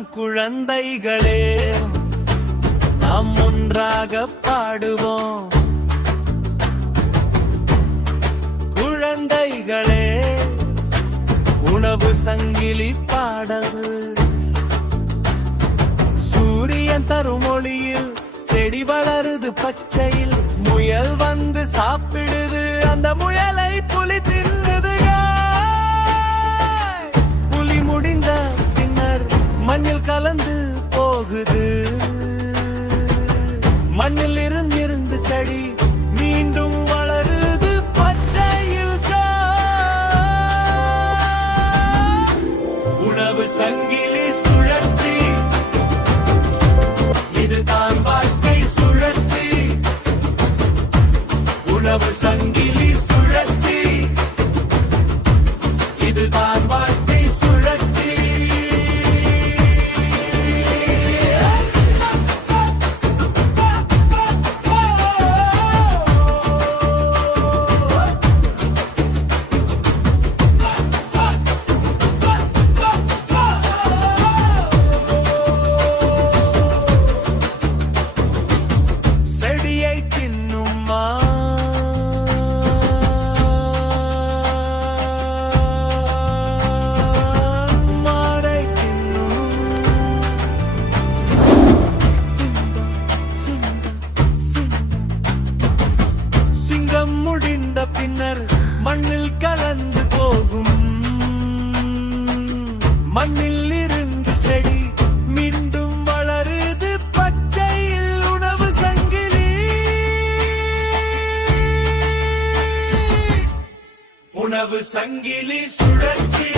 வளரும் குழந்தைகளே, நாம் ஒன்றாக பாடுவோம். குழந்தைகளே, உணவு சங்கிலி பாடல். சூரியன் தரும் ஒளியில் செடி வளருது பச்சையில். முயல் வந்து சாப்பிடுது, அந்த முயலை புலி தின்னுது. புலி முடிந்த பின்னர் மண்ணில் கலந்து போகுது. மண்ணில் இருந்து செடி மீண்டும் வளருது பச்சையில். உணவு சங்கிலி சுழற்சி, இதுதான் வாழ்க்கை சுழற்சி. உணவு சங்கிலி சுழற்சி, இதுதான் வாழ்க்கை சுழற்சி. செடியை தின்னும் மாரை தின்னும் சிங்கம் முடிந்த பின்னர் மண்ணில் கலந்து போகும். மண்ணில் இருந்து செடி மீண்டும் வளருது பச்சையில். உணவு சங்கிலி, உணவு சங்கிலி சுழற்சி,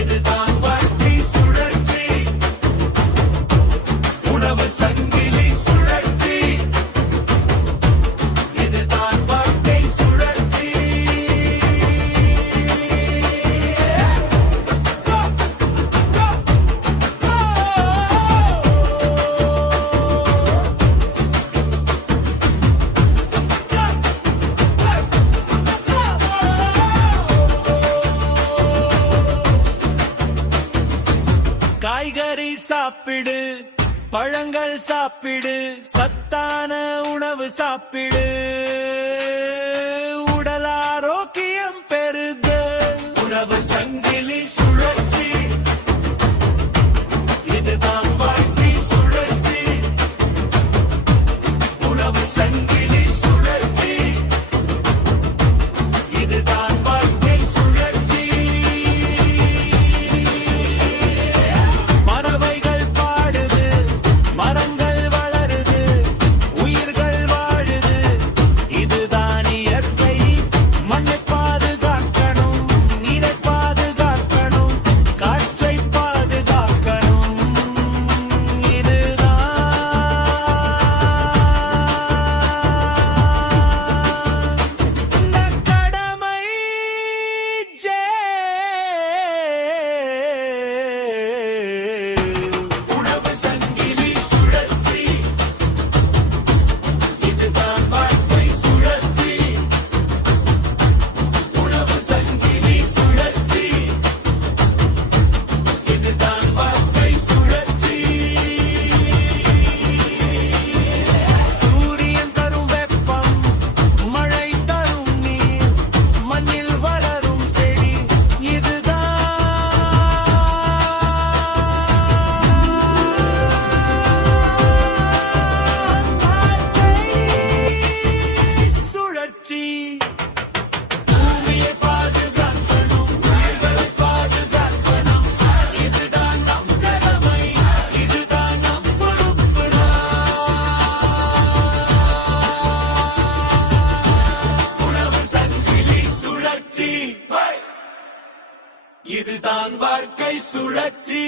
இதுதான் வாழ்க்கை சுழற்சி. உணவு சங்கிலி சுழற்சி, இதுதான் வாழ்க்கை சுழற்சி. காய்கறி சாப்பிடு, பழங்கள் சாப்பிடு, சத்தான உணவு சாப்பிடு. உடல் ஆரோக்கியம் பெறுக. உணவு சங்கிலி சுழற்சி, இதுதான் வாழ்க்கை சுழற்சி. உணவு சங்கிலி சுழற்சி, இதுதான் வாழ்க்கை சுழற்சி. பறவைகள் பாடுது, மரங்கள் வளருது, உயிர்கள் வாழுது, இதுதான் இயற்கை. மண்ணை பாதுகாக்கணும், நீரை பாதுகாக்கணும், காற்றை பாதுகாக்கணும், இதுதான் நம் கடமை. உணவு சங்கிலி சுழற்சி, இதுதான் வாழ்க்கை சுழற்சி. உணவு சங்கிலி சுழற்சி, இதுதான் வாழ்க்கை சுழற்சி. சூரியன் தரும் வெப்பம், மழை தரும் நீர், மண்ணில் வளரும் செடி, இதுதான் வாழ்க்கை சுழற்சி. பூமியை பாதுகாக்கணும், உயிர்களை பாதுகாக்கணும், இதுதான் நம் கடமை, இதுதான் நம் பொறுப்பு. உணவு சங்கிலி சுழற்சி, இதுதான் வாழ்க்கை சுழற்சி.